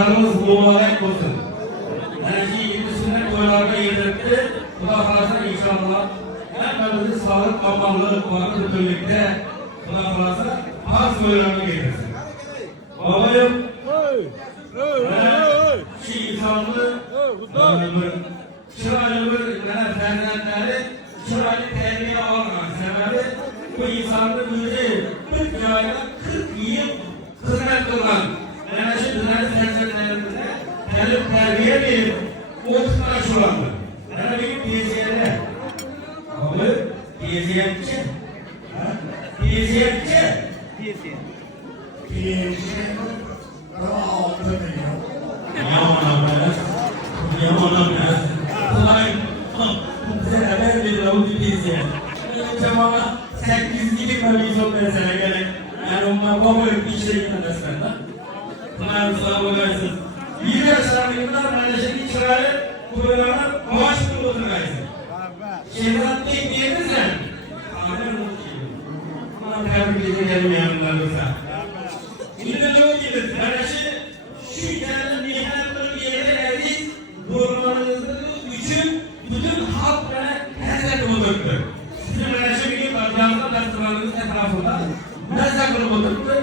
Toylarımız mübarek olsun. Her şey yedisinde toylarda yedirtti. Bu da kalırsa inşallah hepimizin sağlık, amanlık, vakit birlikte bu da kalırsa az toylarını getirsin. Babayım, şu insanlı şurayı ferdenleri şurayı terbiye almak sebebi bu insanlı bizi 40 yayla 40 yıl hizmet kılan yani şu düzenli ferdenlerimize gelip terbiye verip okutlar şurandı. Yani bir piyasiyede abi piyasiyetçi Ama 6 milyon. Yamanam ben. Kolay. Bize haber verir o piyasiyet. Cemana 8 gibi kalıyız mesela gerek. Yani onlar babaya bir şey gitmezler. Bunlar sağ olasın. Bir yaşlarında kardeşin içeride kurulana maaş bulduğunu versin. Şeyden tek diyebilirsen. Aferin olsun. Bunlar tebrik edelim yanlarımıza. Yine ne oldu? Kardeşin şu yerden bir hayatların bir yere geldik. Doğrularınızı bütün halk ve herkes bulundu. Sizin kardeşin bir parçalığında rastlarınızın etrafında meslek bulundu.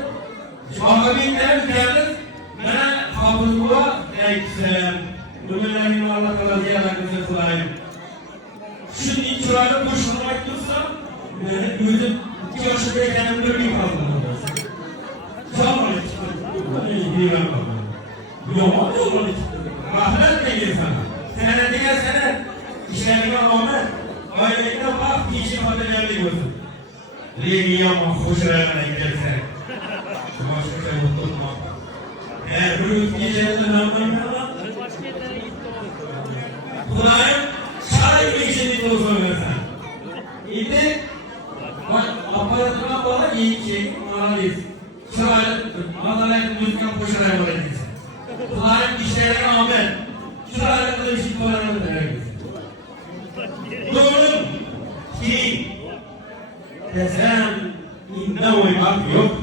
Muhakkabinlerin geldik. Ben hafızlığa eksen. Bugünlerin Allah Teala ziyaretinizi kılayım. Şimdi içeride boşalmak tutsam, gözüm 2 yaşındayken bir kaldım. Çalma çıktı. Bir kaldım. Yaman yolunu çıktı. Mahvet mi insan? Senediye senet. İşlerine rağmen aileyle bak işi haberlerle gördüm. Reyni yapma, hoş reyna gidersen. Başka şey unutma. Eğer bu ülkeceğinden anlamayana Kur'an şahit bir işini doğru versen. İndi aparatına bağlı iyi şey analiz. Şahit adalet düzgün koşarak öğretiriz. Kur'an işlerine amen. Şahit da işi kolayına veririz. Doğru ki desem inne uymak yok.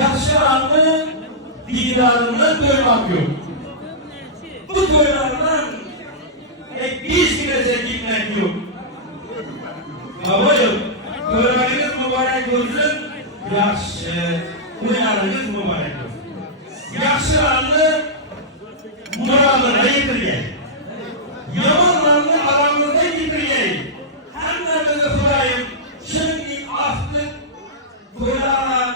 Yaxşı anı didarını duymak yok. Bu toylardan bir günece gitmek yok. Babayım, toylarınız mübarek olsun, yaxşı, uyarınız mübarek olsun. Yaxşı anı muradına yitirgeyin. Yamanlarını aramızda yitirgeyin. Hemlerinizi kurayım, şimdi artık toylarına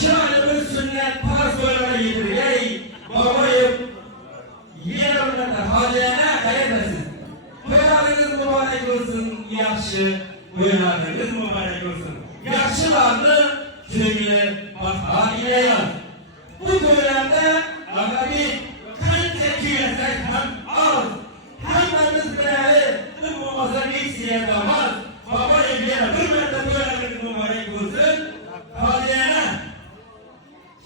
şahane sünnet parası toylara yitirgeyin. Babayım, yerine hacene hayırlısı. Toylarınız mübarek olsun, yaxşı, toylarınız mübarek olsun. Yaxşılarını sevgili bakar ile yaz. Bu toylarda agabi kanca kıyasek hem az, hem de bizleri ümumasa geçsiye damaz. Babayım yine hürmetle toylarınız mübarek olsun. Hacene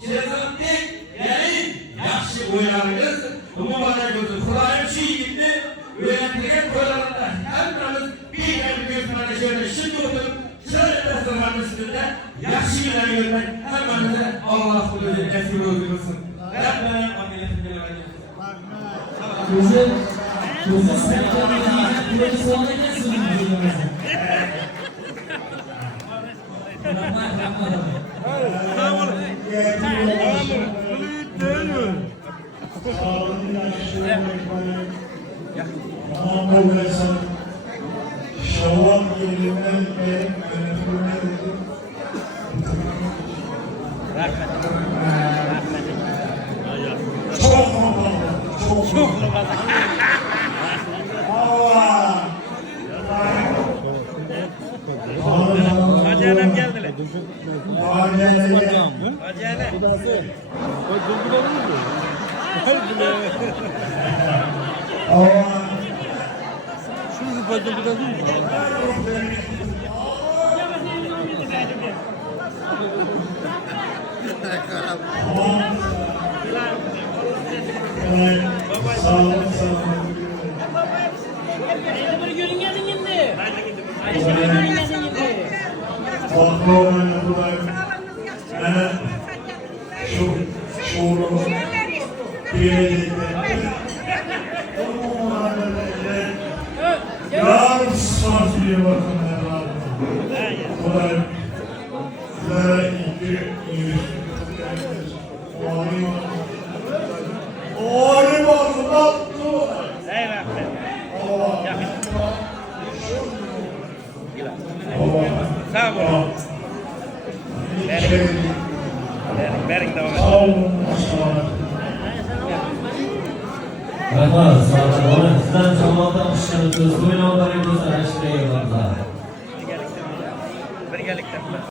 şehzatlik gelin, yaxşı toylarınız mübarek olsun. Kur'an-ı Şiir'de öğretilen koylarında hepimiz bir gösterme şöyle şimdi oturup şöyle restoranın üstünde yaxşı günler görmek hepimize Allah kulübü esir olsun. Rabbena ameliyatı Gözü sen kendini burayı sonra gelsin videolarımızı. Şavat yerinden gelip yönetimine dedim. Çok kapalı. Çok kapalı. Allah! Hacı Hanım geldiler. Hacı Allah! Şunu fazla biraz değil mi? Sağ olun. Bakma olanı bulayım. Şuurumuz birlikte. Yar sancıya bakın evladım. Kolay. Sizlere 200. Oğlum olsun baktı. Sağ olun. Verin devam edin. Sağ olun. Rahmat, sağ olun. Sizden zamanında alışkanlıklarınız, oyun almalarınızı araştırıyorlar.